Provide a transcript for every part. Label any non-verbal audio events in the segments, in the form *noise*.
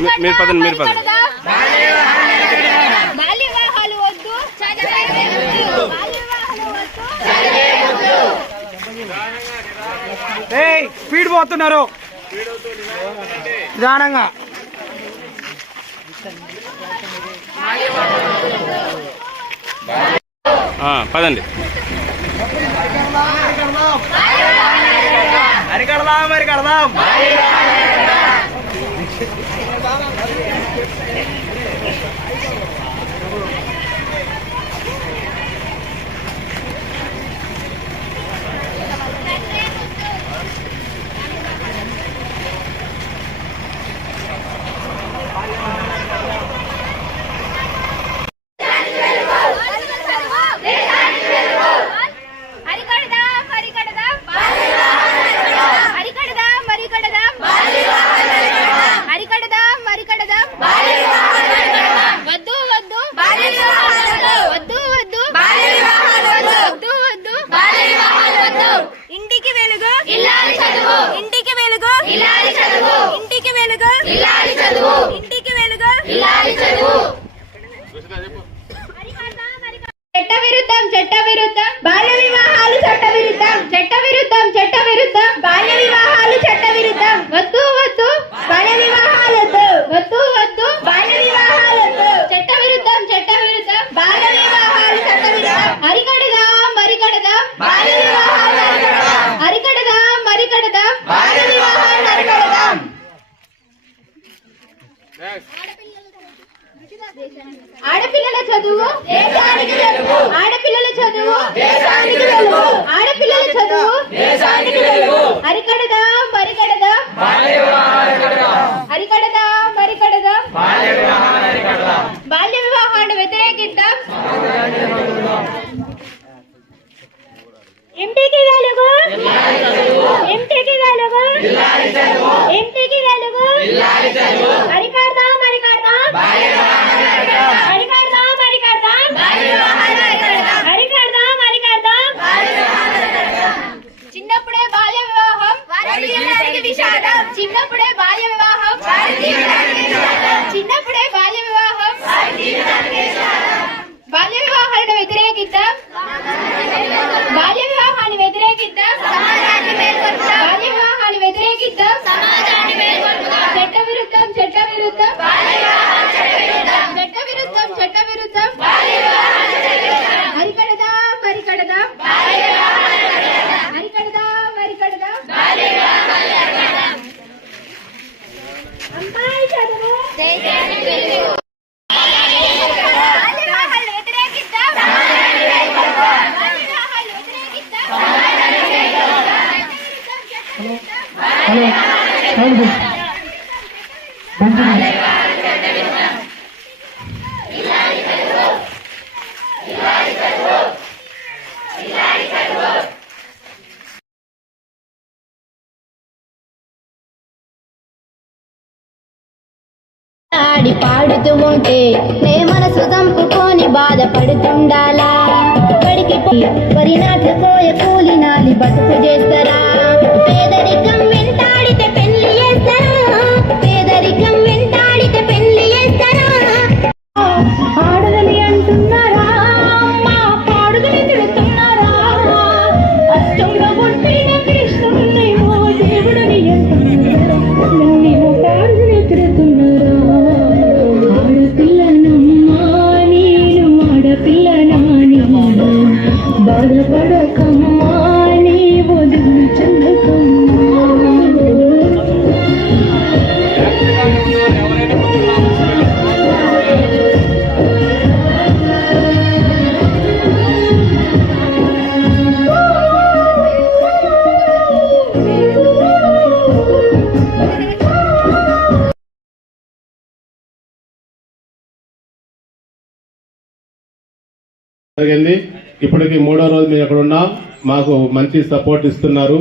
మీ- మీరు పదండి మీరు పదండి. స్పీడ్ పోతున్నారు. నిదానంగా. ఆ, పదండి. అరికడదాం మరి *laughs* కడదాం హరికడదాం హరికడదాం హరికడదాం హరికడదాం హరికడదాం హరికడదాం వద్దు వద్దు వద్దు వద్దు వద్దు వద్దు ఇంటికి వెలుగు ఇల్లాలి చదువు ఇంటికి వెలుగు ఇల్లాలి చదువు ఇంటికి వెలుగు ఇల్లాలి చదువు ఇంటికి వెలుగు ఇల్లాలి చదువు చట్ట విరుద్ధం చట్ట విరుద్ధం బాల్య వివాహాలు చట్ట విరుద్ధం చట్ట విరుద్ధం చట్ట విరుద్ధం బాల్య వివాహాలు చట్ట విరుద్ధం వద్దు వద్దు బాల్య వివాహాలు వద్దు వద్దు వద్దు బాల్య వివాహాలు వద్దు చట్ట విరుద్ధం చట్ట విరుద్ధం బాల్య వివాహాలు చట్ట విరుద్ధం అరికడదాం అరికడదాం బాల్య వివాహాలు అరికడదాం అరికడదాం అరికడదాం బాల్య వివాహాలు అరికడదాం ఆడపిల్లల చదువు దేశానికి వెలుగు ఆడపిల్లల చదువు దేశానికి వెలుగు ఆడపిల్లల చదువు దేశానికి వెలుగు అరికడదాం అరికడదాం అరికడదాం అరికడదాం బాల్య వివాహాన్ని వ్యతిరేకిద్దాం? ఎంపీకి వెలుగు? ఎంపీకి వెలుగు? ఎంపీకి వెలుగు అరికడదాం అరికడదాం అరికడదాం అరికడదాం అరికడదాం అరికడదాం చిన్నప్పుడే బాల్య వివాహం విషాదం చిన్నప్పుడే బాల్య వివాహం చిన్నప్పుడే బాల్య వివాహం బాల్య వివాహాలను వ్యతిరేకిద్దాం బాల్య వివాహాన్ని వ్యతిరేకిద్దాం బాల్య వివాహాన్ని వ్యతిరేకిద్దాం చట్ట విరుద్ధం చట్ట విరుద్ధం చట్ట విరుద్ధం చట్ట విరుద్ధం అరికడదాం అరికడదాం అరికడదాం అరికడదాం అమ్మాయి చదువు దేశానికి వెలుగు బాల్య వివాహాలను వ్యతిరేకిద్దాం బాల్య వివాహాలను వ్యతిరేకిద్దాం ఆడి పాడుతూ ఉంటే నే మనసు చంపుకొని బాధపడుతుండాలా? బడికి పోయి వరి నాటుకోయ కూలి నాలి బతుకు చేస్తారా? పేదరికం జరిగింది. ఇప్పటికి మూడో రోజు మేము ఇక్కడ ఉన్నాం. మాకు మంచి సపోర్ట్ ఇస్తున్నారు.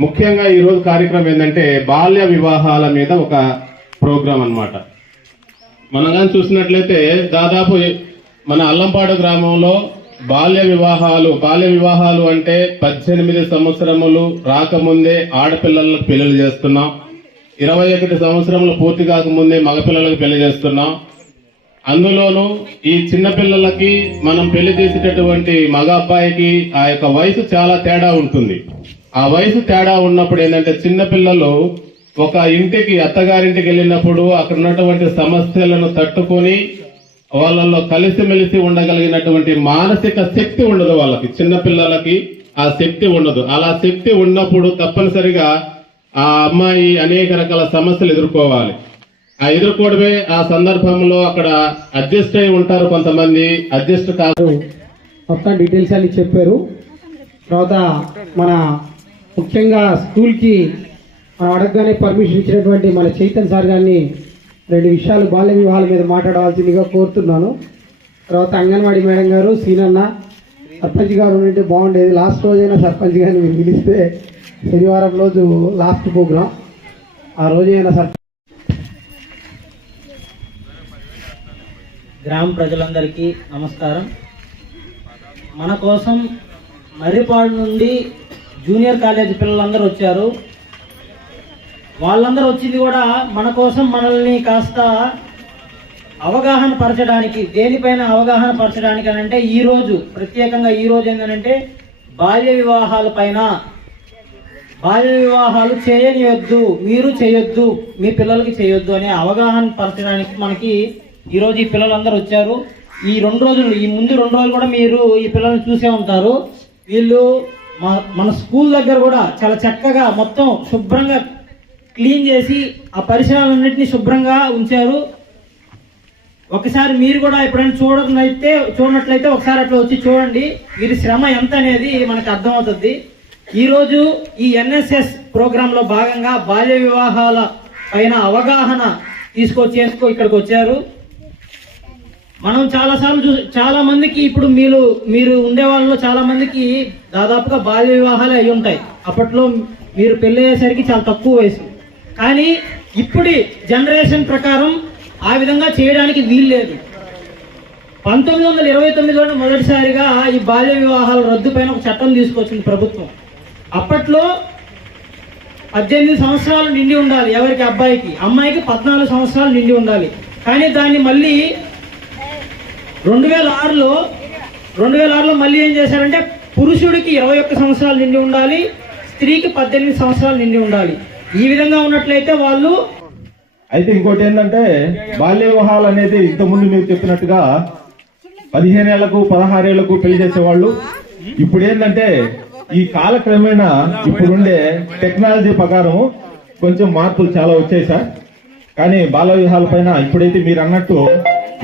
ముఖ్యంగా ఈరోజు కార్యక్రమం ఏంటంటే బాల్య వివాహాల మీద ఒక ప్రోగ్రాం అన్నమాట. మనం కానీ చూసినట్లయితే దాదాపు మన అల్లంపాడు గ్రామంలో బాల్య వివాహాలు బాల్య వివాహాలు అంటే పద్దెనిమిది సంవత్సరములు రాకముందే ఆడపిల్లలకు పెళ్ళి చేస్తున్నాం. ఇరవై ఒకటి సంవత్సరములు పూర్తి కాకముందే మగపిల్లలకు పెళ్ళి చేస్తున్నాం. అందులోనూ ఈ చిన్నపిల్లలకి మనం పెళ్ళి చేసేటటువంటి మగ అబ్బాయికి ఆ యొక్క వయసు చాలా తేడా ఉంటుంది. ఆ వయసు తేడా ఉన్నప్పుడు ఏంటంటే చిన్నపిల్లలు ఒక ఇంటికి అత్తగారింటికి వెళ్ళినప్పుడు అక్కడ ఉన్నటువంటి సమస్యలను తట్టుకొని వాళ్ళల్లో కలిసిమెలిసి ఉండగలిగినటువంటి మానసిక శక్తి ఉండదు వాళ్ళకి. చిన్నపిల్లలకి ఆ శక్తి ఉండదు. అలా శక్తి ఉన్నప్పుడు తప్పనిసరిగా ఆ అమ్మాయి అనేక రకాల సమస్యలు ఎదుర్కోవాలి. ఆ ఎదుర్కోవడమే ఆ సందర్భంలో అక్కడ అడ్జస్ట్ అయి ఉంటారు కొంతమంది. అడ్జస్ట్ కాదు. మొత్తం డీటెయిల్స్ అన్ని చెప్పారు. తర్వాత మన ముఖ్యంగా స్కూల్కి మనం అడగగానే పర్మిషన్ ఇచ్చినటువంటి మన చైతన్ సార్ గారిని రెండు విషయాలు బాల్య వివాహాల మీద మాట్లాడవలసిందిగా కోరుతున్నాను. తర్వాత అంగన్వాడీ మేడం గారు సీనన్న సర్పంచ్ గారు ఉంటే బాగుండేది. లాస్ట్ రోజైనా సర్పంచ్ గారిని మీరు పిలిస్తే శనివారం రోజు లాస్ట్ ప్రోగ్రాం. ఆ రోజైనా సర్పంచ్ గ్రామ ప్రజలందరికీ నమస్కారం. మన కోసం మర్రిపాడు నుండి జూనియర్ కాలేజ్ పిల్లలందరూ వచ్చారు. వాళ్ళందరూ వచ్చింది కూడా మన కోసం మనల్ని కాస్త అవగాహన పరచడానికి దేనిపైన అవగాహన పరచడానికి అని అంటే ఈ రోజు ప్రత్యేకంగా ఈ రోజు ఏంటంటే బాల్య వివాహాల పైన. బాల్య వివాహాలు చేయనియొద్దు మీరు చేయొద్దు మీ పిల్లలకి చేయొద్దు అనే అవగాహన పరచడానికి మనకి ఈరోజు ఈ పిల్లలందరూ వచ్చారు. ఈ రెండు రోజులు ఈ ముందు రెండు రోజులు కూడా మీరు ఈ పిల్లల్ని చూసే ఉంటారు. వీళ్ళు మా మన స్కూల్ దగ్గర కూడా చాలా చక్కగా మొత్తం శుభ్రంగా క్లీన్ చేసి ఆ పరిసరాలన్నింటినీ శుభ్రంగా ఉంచారు. ఒకసారి మీరు కూడా ఎప్పుడైనా చూడనైతే చూడనట్లయితే ఒకసారి అట్లా వచ్చి చూడండి. వీరి శ్రమ ఎంత అనేది మనకు అర్థమవుతుంది. ఈరోజు ఈ ఎన్ఎస్ఎస్ ప్రోగ్రాంలో భాగంగా బాల్య వివాహాల పైన అవగాహన తీసుకొచ్చేందుకు ఇక్కడికి వచ్చారు. మనం చాలా సార్లు చూ చాలా మందికి ఇప్పుడు మీరు మీరు ఉండే వాళ్ళలో చాలా మందికి దాదాపుగా బాల్య వివాహాలే అయి ఉంటాయి. అప్పట్లో మీరు పెళ్ళయ్యేసరికి చాలా తక్కువ వయసు. కానీ ఇప్పటి జనరేషన్ ప్రకారం ఆ విధంగా చేయడానికి వీలు లేదు పంతొమ్మిది వందల ఇరవై తొమ్మిదిలో మొదటిసారిగా ఈ బాల్య వివాహాల రద్దు పైన ఒక చట్టం తీసుకొచ్చింది ప్రభుత్వం. అప్పట్లో పద్దెనిమిది సంవత్సరాలు నిండి ఉండాలి ఎవరికి? అబ్బాయికి. అమ్మాయికి పద్నాలుగు సంవత్సరాలు నిండి ఉండాలి. కానీ దాన్ని మళ్ళీ రెండు వేల ఆరులో రెండు వేల ఆరులో మళ్ళీ ఏం చేశారంటే పురుషుడికి ఇరవై ఒక్క సంవత్సరాలు నిండి ఉండాలి స్త్రీకి పద్దెనిమిది సంవత్సరాలు నిండి ఉండాలి. ఈ విధంగా ఉన్నట్లయితే వాళ్ళు అయితే ఇంకోటి ఏంటంటే బాల్య వివాహాలు అనేది ఇంతకుముందు మీరు చెప్పినట్టుగా పదిహేను ఏళ్ళకు పదహారేళ్ళకు పెళ్ళి చేసేవాళ్ళు. ఇప్పుడు ఏంటంటే ఈ కాలక్రమేణా ఇప్పుడుండే టెక్నాలజీ ప్రకారం కొంచెం మార్పులు చాలా వచ్చాయి సార్. కానీ బాల వివాహాల పైన ఇప్పుడైతే మీరు అన్నట్టు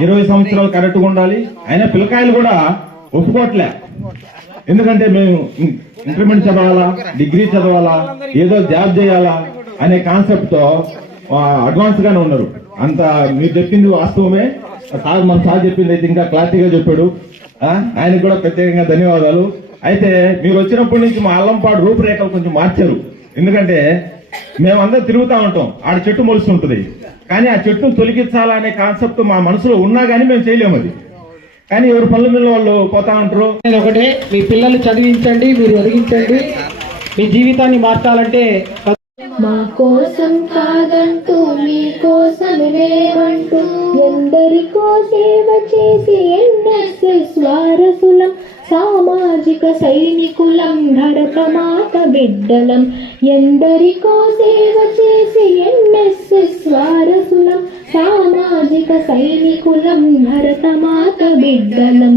ఇరవై సంవత్సరాలు కరెక్ట్గా ఉండాలి. అయినా పిల్లకాయలు కూడా ఒప్పుకోవట్లే. ఎందుకంటే మేము ఇన్- ఇంటర్మీడియట్ చదవాలా డిగ్రీ చదవాలా ఏదో జాబ్ చేయాలా అనే కాన్సెప్ట్తో అడ్వాన్స్ గానే ఉన్నారు. అంత మీరు చెప్పింది వాస్తవమే. సార్ మన సార్ చెప్పింది అయితే ఇంకా క్లారిటీగా చెప్పాడు. ఆయనకు కూడా ప్రత్యేకంగా ధన్యవాదాలు. అయితే మీరు వచ్చినప్పటి నుంచి మా అల్లంపాడు రూపురేఖలు కొంచెం మార్చారు. ఎందుకంటే మేమందరం తిరుగుతా ఉంటాం. ఆడ చెట్టు మొలుస్తుంటది. కానీ ఆ చెట్టును తొలగించాలా అనే కాన్సెప్ట్ మా మనసులో ఉన్నా కానీ మేము చేయలేము అది. కానీ ఎవరు పనుల మీద వాళ్ళు పోతా ఉంటారు? అనేది ఒకటే. మీ పిల్లలు చదివించండి మీరు ఎదిగించండి మీ జీవితాన్ని మార్చాలంటే మా కోసం కాదంటూ మీ కోసం మేమంటూ ఎందరికో సేవ చేసి ఎన్ఎస్ఎస్ సైనికులం భరత మాత బిడ్డలం. ఎందరికో సేవ చేసి ఎన్ఎస్ఎస్ వారసులం. సామాజిక సైనికులం భరత మాత బిడ్డలం.